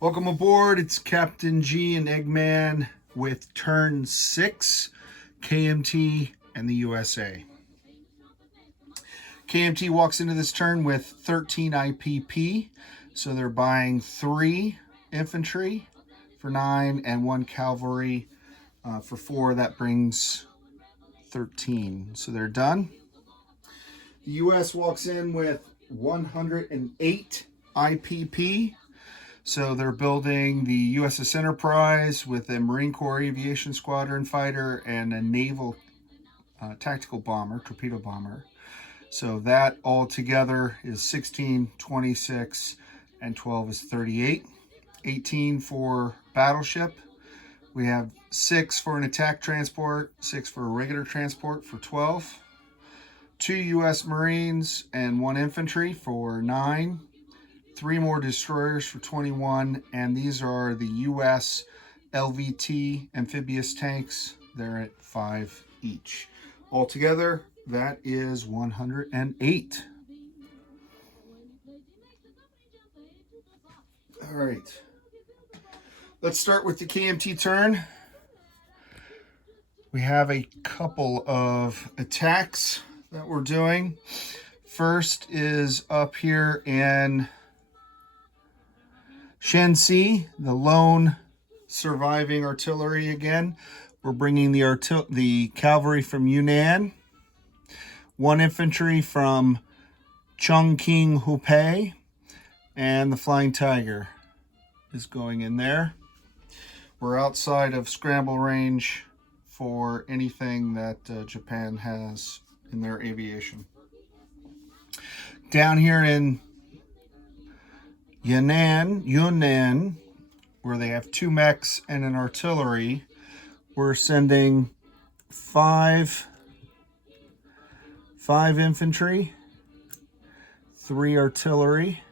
Welcome aboard. It's Captain G and Eggman with turn 6, KMT and the USA. KMT walks into this turn with 13 IPP, so they're buying 3 infantry for 9 and 1 cavalry for 4. That brings 13. So they're done. The US walks in with 108 IPP. So they're building the USS Enterprise with a Marine Corps Aviation Squadron fighter and a naval tactical bomber, torpedo bomber. So that all together is 16, 26, and 12 is 38. 18 for battleship. We have 6 for an attack transport, 6 for a regular transport for 12. 2 U.S. Marines and 1 infantry for 9. 3 more destroyers for 21, and these are the U.S. LVT amphibious tanks. They're at 5 each. Altogether, that is 108. All right. Let's start with the KMT turn. We have a couple of attacks that we're doing. First is up here in Shensi, the lone surviving artillery again. We're bringing the cavalry from Yunnan, 1 infantry from Chongqing Hubei, and the Flying Tiger is going in there. We're outside of scramble range for anything that Japan has in their aviation. Down here in Yunnan, where they have 2 mechs and an artillery, we're sending 5 infantry, 3 artillery,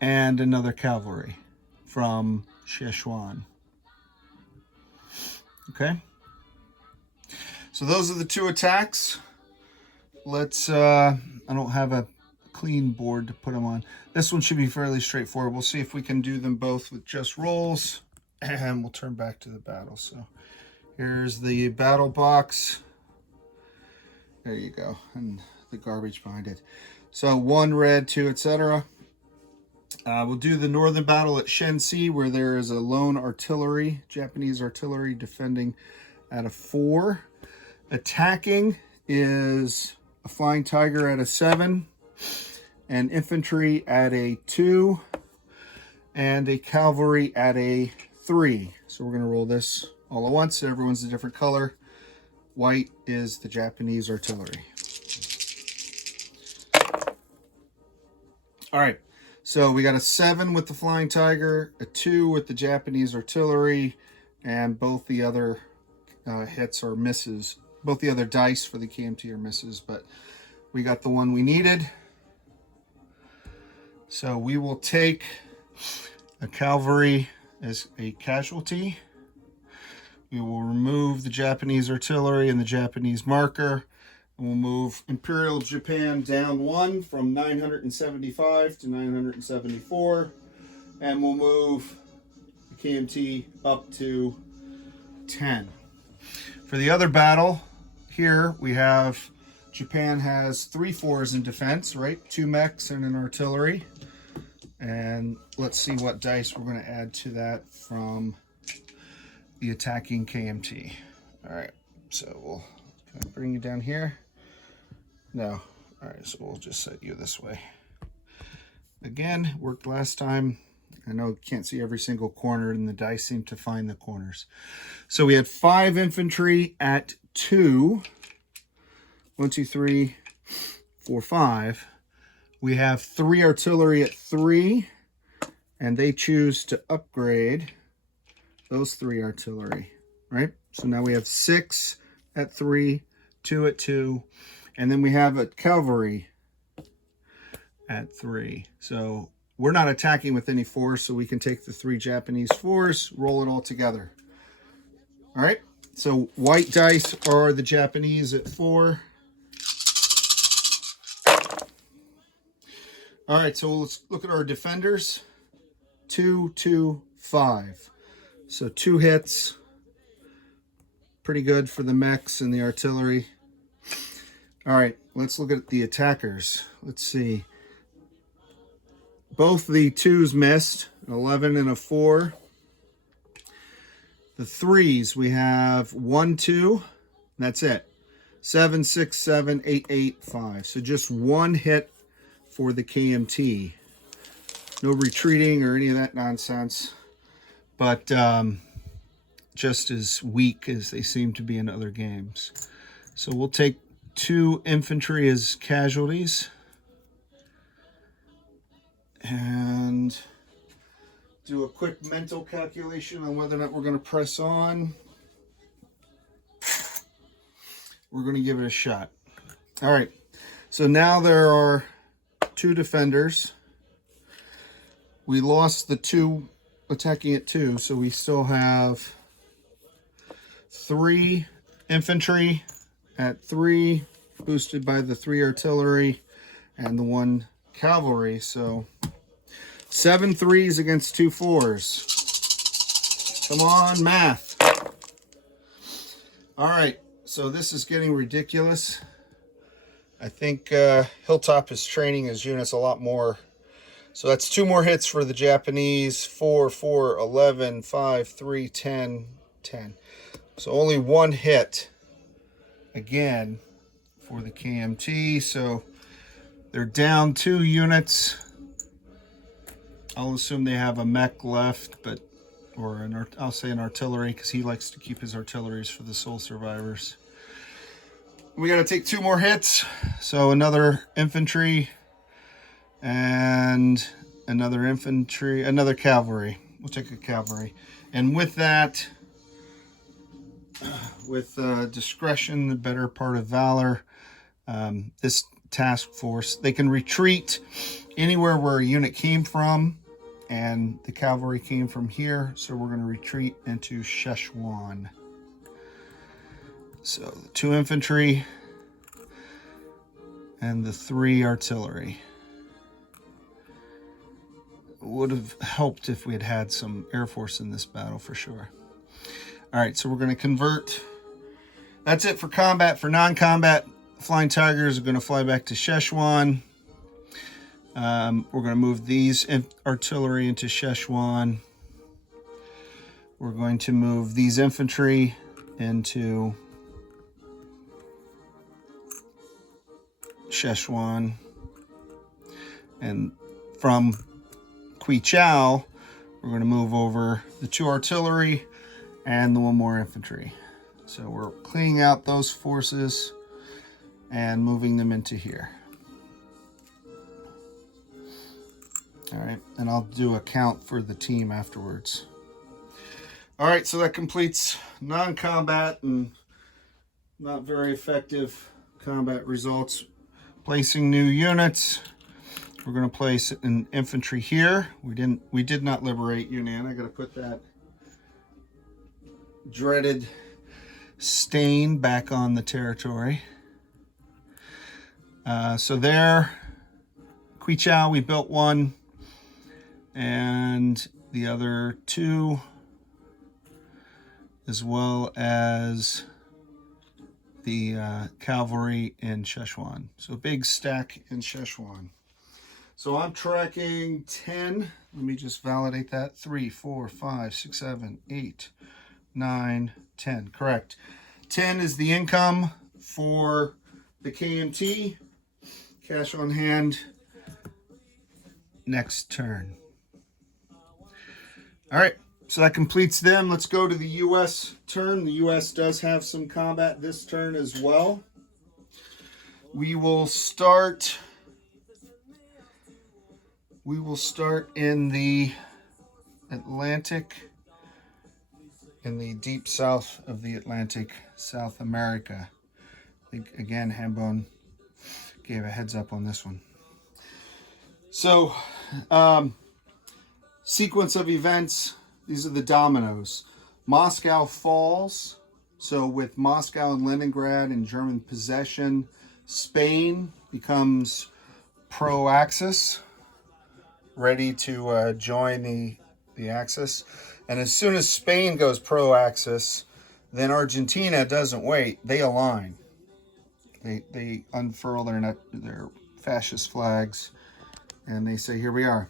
and another cavalry from Sichuan. Okay, so those are the 2 attacks. Let's I don't have a clean board to put them on. This one should be fairly straightforward. We'll see if we can do them both with just rolls, and we'll turn back to the battle. So here's the battle box. There you go, and the garbage behind it. So 1 red, 2, etc. We'll do the northern battle at Shensi, where there is a lone artillery, Japanese artillery, defending at a 4. Attacking is a Flying Tiger at a 7, and infantry at a 2, and a cavalry at a 3. So we're going to roll this all at once. Everyone's a different color. White is the Japanese artillery. All right. So we got a 7 with the Flying Tiger, a 2 with the Japanese artillery, and both the other hits are misses. Both the other dice for the KMT are misses, but we got the one we needed. So we will take a cavalry as a casualty. We will remove the Japanese artillery and the Japanese marker. And we'll move Imperial Japan down 1 from 975 to 974. And we'll move the KMT up to 10. For the other battle, here we have Japan has 3 4s in defense, right? 2 mechs and an artillery. And let's see what dice we're going to add to that from the attacking KMT. All right, so we'll kind of bring you down here. No, all right, so we'll just set you this way. Again, worked last time. I know you can't see every single corner, and the dice seem to find the corners. So we had 5 infantry at 2. 1, 2, 3, 4, 5. We have 3 artillery at 3, and they choose to upgrade those 3 artillery, right? So now we have 6 at 3, 2 at 2, and then we have a cavalry at 3. So we're not attacking with any force, so we can take the 3 Japanese 4s, roll it all together. All right, so white dice are the Japanese at 4. All right, so let's look at our defenders. 2, 2, 5. So 2 hits. Pretty good for the mechs and the artillery. All right, let's look at the attackers. Let's see. Both the 2s missed, 11 and a 4. The 3s, we have 1, 2. That's it. 7, 6, 7, 8, 8, 5. So just 1 hit for the KMT. No retreating or any of that nonsense. But just as weak as they seem to be in other games. So we'll take 2 infantry as casualties. And do a quick mental calculation on whether or not we're going to press on. We're going to give it a shot. All right. So now there are 2 defenders. We lost the 2 attacking at 2, so we still have 3 infantry at 3, boosted by the 3 artillery and the 1 cavalry. So 7 3s against 2 4s. Come on, math. All right, so this is getting ridiculous. I think Hilltop is training his units a lot more. So that's 2 more hits for the Japanese. 4, 4, 11, 5, 3, 10, 10. So only 1 hit again for the KMT. So they're down 2 units. I'll assume they have a mech left, but I'll say an artillery, because he likes to keep his artilleries for the sole survivors. We got to take 2 more hits. So another infantry and another cavalry. We'll take a cavalry. And with that, with discretion, the better part of valor, this task force, they can retreat anywhere where a unit came from, and the cavalry came from here, so we're going to retreat into Szechuan. So the 2 infantry and the 3 artillery. Would have helped if we had had some Air Force in this battle for sure. All right, so we're going to convert. That's it for combat. For non-combat, Flying Tigers are going to fly back to Szechuan. We're going to move these artillery into Szechuan. We're going to move these infantry into Szechuan. And from Quichao, we're going to move over the 2 artillery and the 1 more infantry. So we're cleaning out those forces and moving them into here. All right, and I'll do a count for the team afterwards. All right, so that completes non-combat and not very effective combat results. Placing new units. We're going to place an infantry here. We did not liberate Yunnan. I got to put that dreaded stain back on the territory. So there, Quichao, we built 1, and the other 2, as well as the cavalry in Szechuan. So big stack in Szechuan. So I'm tracking 10. Let me just validate that. 3, 4, 5, 6, 7, 8, 9, 10. Correct. 10 is the income for the KMT. Cash on hand next turn. All right, so that completes them. Let's go to the U.S. turn. The U.S. does have some combat this turn as well. We will start in the Atlantic, in the deep south of the Atlantic, South America. I think, again, Hambone gave a heads up on this one. So, sequence of events, these are the dominoes. Moscow falls. So with Moscow and Leningrad in German possession, Spain becomes pro-Axis. ready to join the Axis. And as soon as Spain goes pro-Axis, then Argentina doesn't wait. They align. They unfurl their fascist flags, and they say, here we are.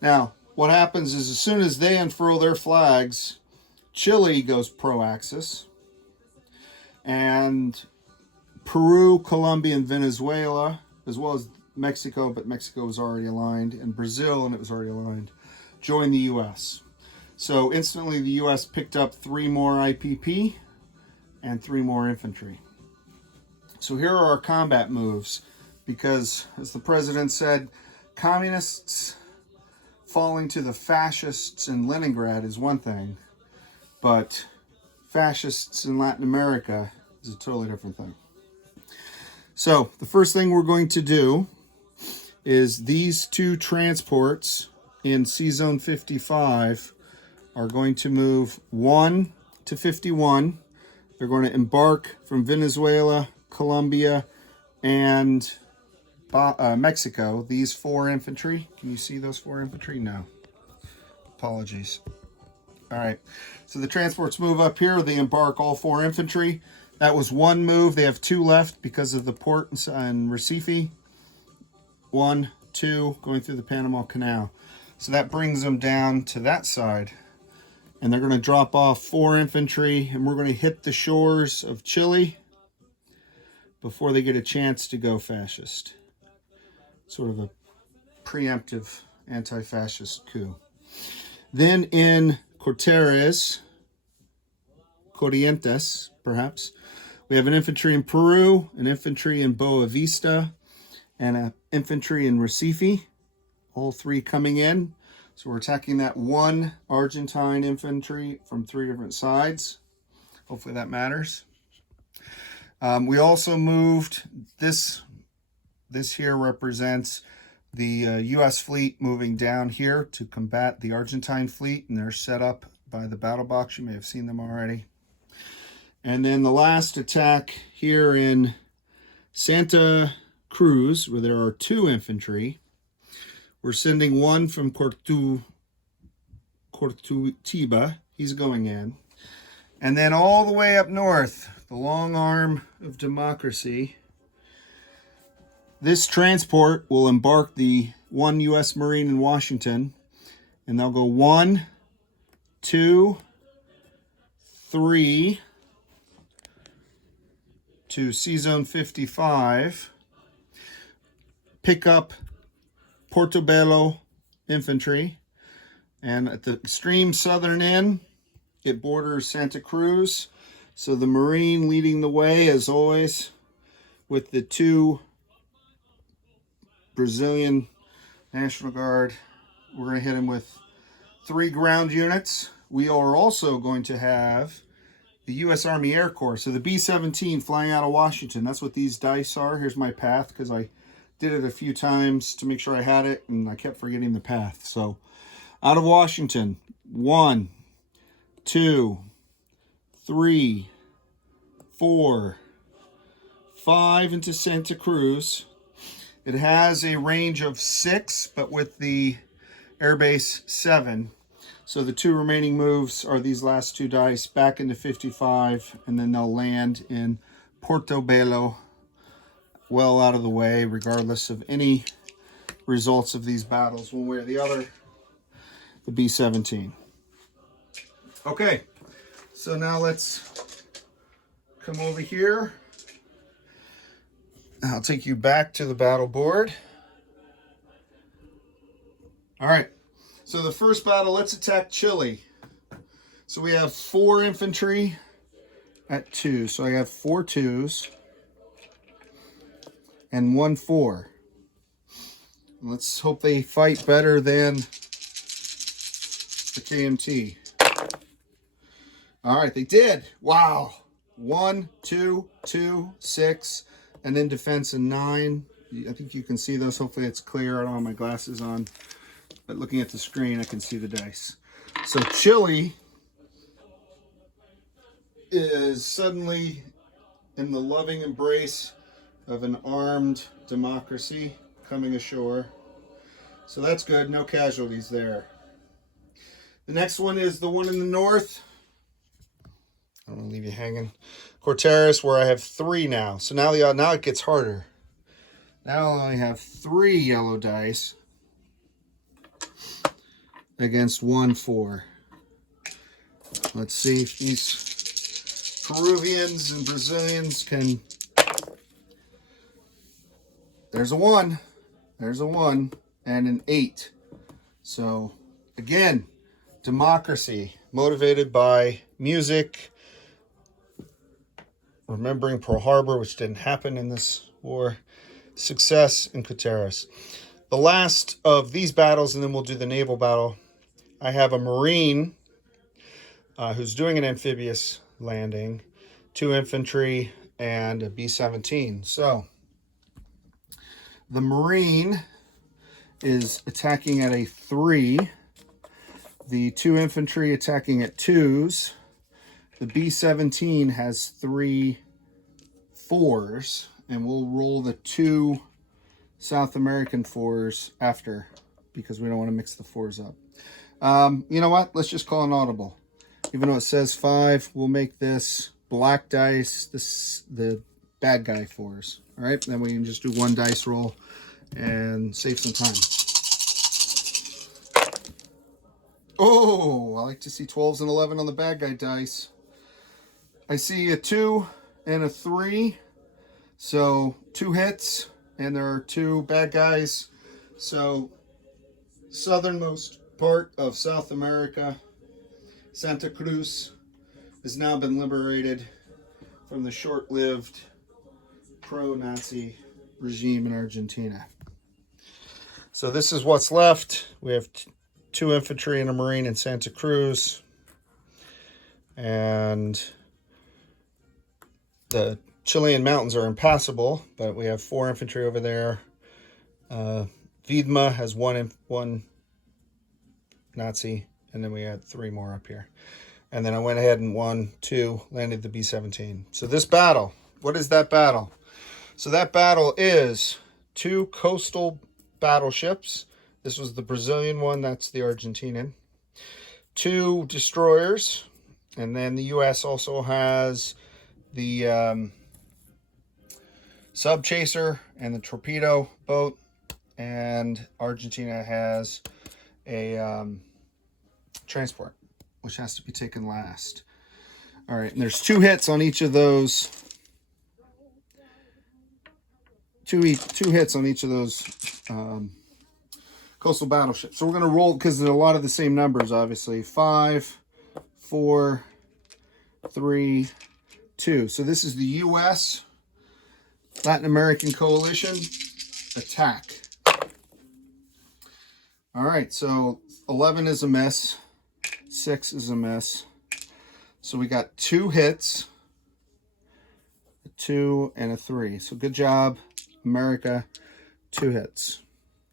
Now, what happens is as soon as they unfurl their flags, Chile goes pro-Axis, and Peru, Colombia, and Venezuela, as well as Mexico, but Mexico was already aligned, and Brazil, and it was already aligned, joined the U.S. So instantly the U.S. picked up 3 more IPP and 3 more infantry. So here are our combat moves, because as the president said, communists falling to the fascists in Leningrad is one thing, but fascists in Latin America is a totally different thing. So the first thing we're going to do is these 2 transports in C-Zone 55 are going to move 1 to 51. They're going to embark from Venezuela, Colombia, and Mexico. These 4 infantry. Can you see those 4 infantry? No. Apologies. All right. So the transports move up here. They embark all 4 infantry. That was 1 move. They have 2 left because of the port in Recife. 1, 2, going through the Panama Canal. So that brings them down to that side. And they're going to drop off 4 infantry, and we're going to hit the shores of Chile before they get a chance to go fascist. Sort of a preemptive anti-fascist coup. Then in Corrientes, perhaps, we have an infantry in Peru, an infantry in Boa Vista, and an infantry in Recife. All 3 coming in. So we're attacking that 1 Argentine infantry from 3 different sides. Hopefully that matters. We also moved this. This here represents the U.S. fleet moving down here to combat the Argentine fleet, and they're set up by the battle box. You may have seen them already. And then the last attack here in Santa Cruz, where there are 2 infantry. We're sending 1 from Cortutiba. He's going in. And then all the way up north, the long arm of democracy. This transport will embark the 1 U.S. Marine in Washington. And they'll go 1, 2, 3 to C-Zone 55. Pick up Portobello infantry, and at the extreme southern end it borders Santa Cruz. So the Marine leading the way as always with the 2 Brazilian National Guard. We're going to hit him with 3 ground units. We are also going to have the U.S. Army Air Corps, so the B-17 flying out of Washington. That's what these dice are. Here's my path because I did it a few times to make sure I had it, and I kept forgetting the path. So, out of Washington, 1, 2, 3, 4, 5 into Santa Cruz. It has a range of 6, but with the airbase 7. So the 2 remaining moves are these last 2 dice back into 55, and then they'll land in Portobello, well out of the way, regardless of any results of these battles, one way or the other, the B-17. Okay, so now let's come over here. I'll take you back to the battle board. All right, so the first battle, let's attack Chile. So we have 4 infantry at 2. So I have 4 2s. And 1 4. Let's hope they fight better than the KMT. All right, they did. Wow. 1, 2, 2, 6, and then defense and 9. I think you can see those. Hopefully it's clear. I don't have my glasses on, but looking at the screen, I can see the dice. So Chile is suddenly in the loving embrace of an armed democracy coming ashore. So that's good. No casualties there. The next one is the one in the north. I don't want to leave you hanging. Corteris, where I have 3 now. So now it gets harder. Now I only have 3 yellow dice against 1 4. Let's see if these Peruvians and Brazilians can. There's a 1. There's a 1 and an 8. So again, democracy motivated by music, remembering Pearl Harbor, which didn't happen in this war, success in Corteris. The last of these battles, and then we'll do the naval battle. I have a Marine who's doing an amphibious landing, 2 infantry, and a B-17. So the Marine is attacking at a 3. The 2 infantry attacking at 2s. The B-17 has 3 4s, and we'll roll the 2 South American 4s after, because we don't want to mix the 4s up. You know what? Let's just call an audible. Even though it says 5, we'll make this black dice, the bad guy 4s. All right, then we can just do 1 dice roll and save some time. Oh, I like to see 12s and 11 on the bad guy dice. I see a 2 and a 3. So 2 hits, and there are 2 bad guys. So southernmost part of South America, Santa Cruz, has now been liberated from the short-lived pro-Nazi regime in Argentina. So this is what's left. We have 2 infantry and a Marine in Santa Cruz. And the Chilean mountains are impassable, but we have 4 infantry over there. Viedma has 1 Nazi, and then we had 3 more up here. And then I went ahead and 1, 2, landed the B-17. So this battle, what is that battle? So that battle is 2 coastal battleships. This was the Brazilian one, that's the Argentinian. 2 destroyers, and then the U.S. also has the sub chaser and the torpedo boat, and Argentina has a transport, which has to be taken last. All right, and there's 2 hits on each of those. 2 hits on each of those coastal battleships. So we're going to roll, because there's a lot of the same numbers, obviously. 5, 4, 3, 2. So this is the U.S. Latin American coalition attack. All right, so 11 is a miss, 6 is a miss. So we got 2 hits, a 2 and a 3. So good job, America. 2 hits.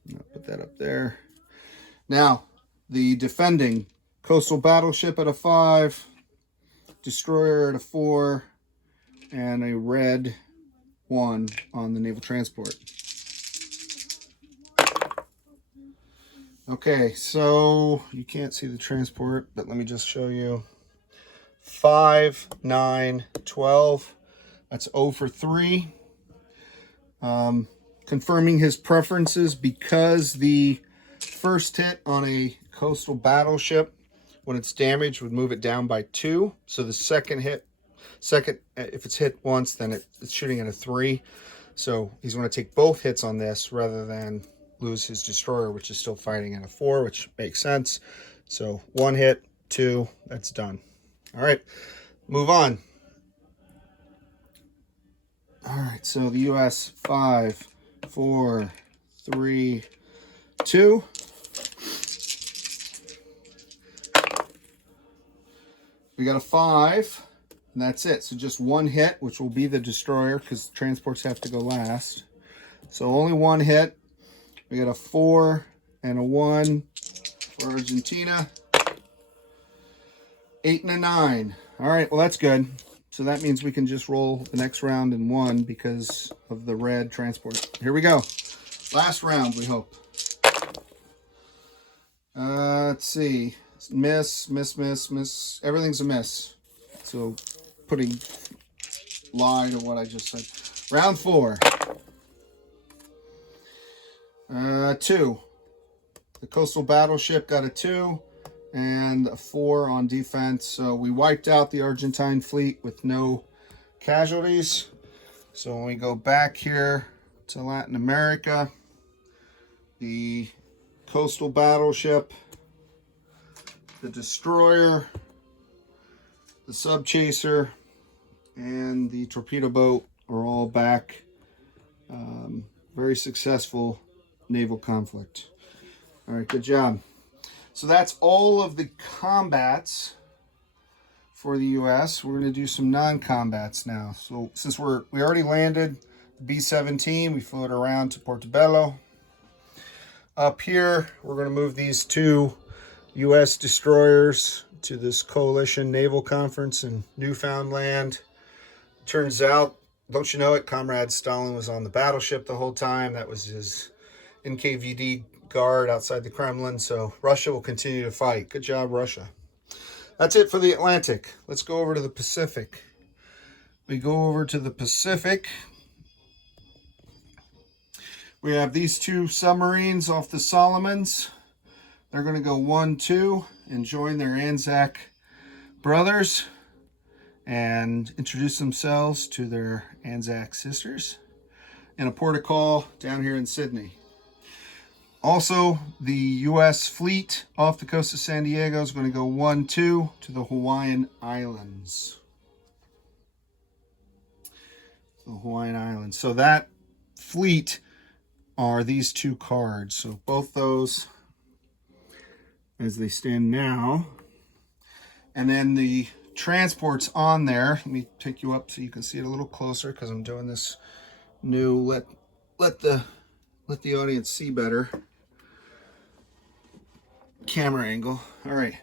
I'll put that up there. Now, the defending coastal battleship at a 5, destroyer at a 4, and a red 1 on the naval transport. Okay, so you can't see the transport, but let me just show you. 5, 9, 12. That's 0 for 3. Confirming his preferences, because the first hit on a coastal battleship, when it's damaged, would move it down by 2. So the second, if it's hit once, then it's shooting at a 3. So he's going to take both hits on this rather than lose his destroyer, which is still fighting at a 4, which makes sense. So 1 hit, 2, that's done. All right, move on. All right, so the U.S. 5, 4, 3, 2. We got a 5, and that's it. So just 1 hit, which will be the destroyer, because transports have to go last. So only 1 hit. We got a 4 and a 1 for Argentina. 8 and a 9. All right, well, that's good. So that means we can just roll the next round in 1 because of the red transport. Here we go. Last round, we hope. Let's see. Miss, miss, miss, miss. Everything's a miss. So putting lie to what I just said. Round 4. 2. The coastal battleship got a 2 and a 4 on defense. So we wiped out the Argentine fleet with no casualties. So when we go back here to Latin America, the coastal battleship, the destroyer, the sub chaser, and the torpedo boat are all back. Very successful naval conflict. All right, good job. So that's all of the combats for the U.S. We're going to do some non-combats now. So since we already landed the B-17, we flew it around to Portobello. Up here, we're going to move these 2 U.S. destroyers to this coalition naval conference in Newfoundland. Turns out, don't you know it, Comrade Stalin was on the battleship the whole time. That was his NKVD guard outside the Kremlin. So Russia will continue to fight. Good job, Russia. That's it for the Atlantic. Let's go over to the Pacific. We go over to the Pacific. We have these 2 submarines off the Solomons. They're going to go 1-2 and join their Anzac brothers and introduce themselves to their Anzac sisters in a port of call down here in Sydney. Also, the U.S. fleet off the coast of San Diego is going to go 1-2 to the Hawaiian Islands. The Hawaiian Islands. So that fleet are these 2 cards. So both those as they stand now. And then the transports on there. Let me take you up so you can see it a little closer because I'm doing this new let the audience see better camera angle. All right,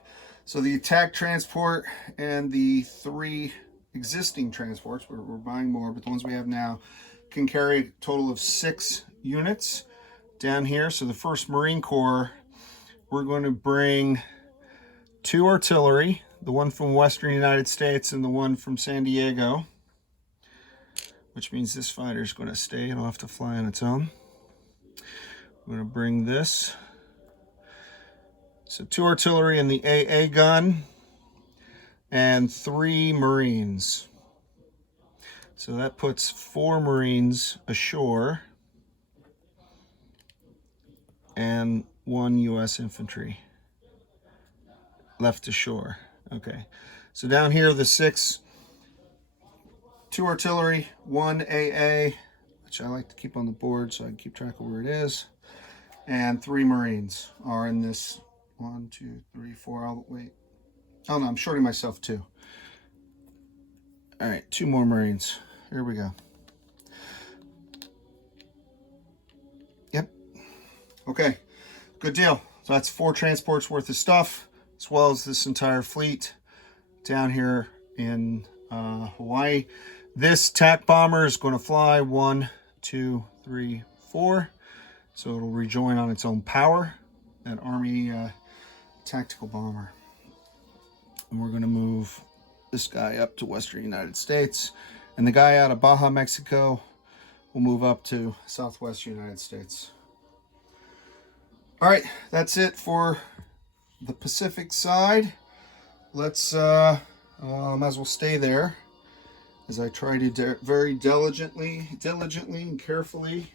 so the attack transport and the 3 existing transports, we're buying more, but the ones we have now can carry a total of 6 units down here. So the 1st Marine Corps, we're going to bring 2 artillery, the one from Western United States and the one from San Diego, which means this fighter is going to stay and it'll have to fly on its own. I'm going to bring this. So 2 artillery and the AA gun and 3 Marines. So that puts 4 Marines ashore and 1 U.S. infantry left ashore. Okay, so down here the 6, 2 artillery, 1 AA, which I like to keep on the board so I can keep track of where it is, and 3 Marines are in this 1, 2, 3, 4. I'll wait. Oh no, I'm shorting myself 2. All right, 2 more Marines. Here we go. Yep. Okay, good deal. So that's 4 transports worth of stuff, as well as this entire fleet down here in Hawaii. This TAC bomber is going to fly 1, 2, 3, 4. So it'll rejoin on its own power, that Army tactical bomber. And we're going to move this guy up to Western United States. And the guy out of Baja, Mexico will move up to Southwest United States. All right, that's it for the Pacific side. Let's, well, I might as well stay there as I try to very diligently and carefully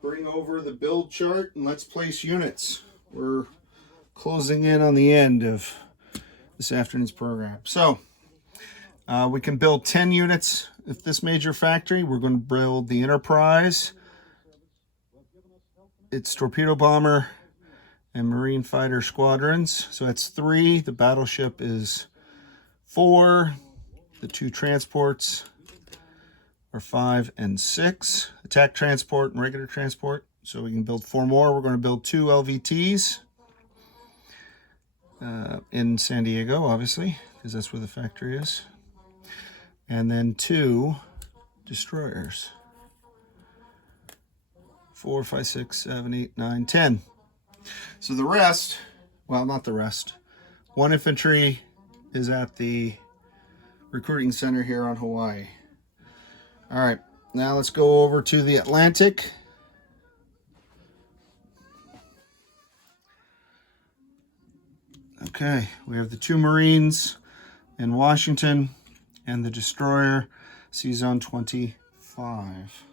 bring over the build chart and let's place units. We're closing in on the end of this afternoon's program. So we can build 10 units at this major factory. We're going to build the Enterprise, its torpedo bomber, and marine fighter squadrons. So that's 3. The battleship is 4. The 2 transports are 5 and 6. Attack transport and regular transport. So we can build 4 more. We're going to build 2 LVTs in San Diego, obviously, because that's where the factory is. And then 2 destroyers. 4, 5, 6, 7, 8, 9, 10. So the rest, well, not the rest. 1 infantry is at the recruiting center here on Hawaii. All right, now let's go over to the Atlantic. Okay, we have the 2 Marines in Washington and the destroyer Sea Zone 25.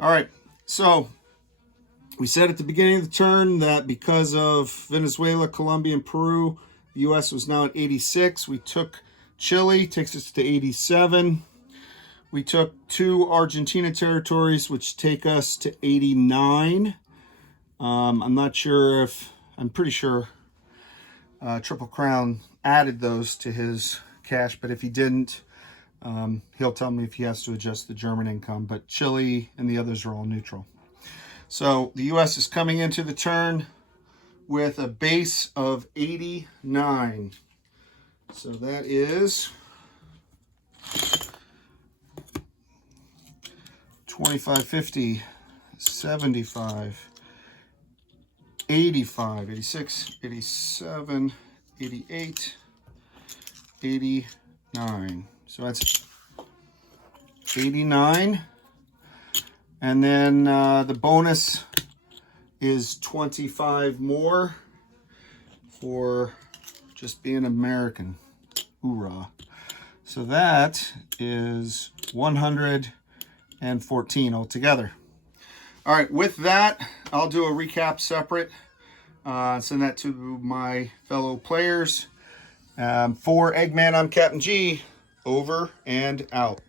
All right, so we said at the beginning of the turn that because of Venezuela, Colombia, and Peru, the U.S. was now at 86. We took Chile, takes us to 87. We took 2 Argentina territories, which take us to 89. I'm pretty sure Triple Crown added those to his cash, but if he didn't, he'll tell me if he has to adjust the German income. But Chile and the others are all neutral. So the U.S. is coming into the turn with a base of 89. So that is 25, 50, 75, 85, 86, 87, 88, 89. So that's 89. And then the bonus is 25 more for just being American. Hoorah. So that is 114 altogether. All right, with that, I'll do a recap separate. Send that to my fellow players. For Eggman, I'm Captain G. Over and out.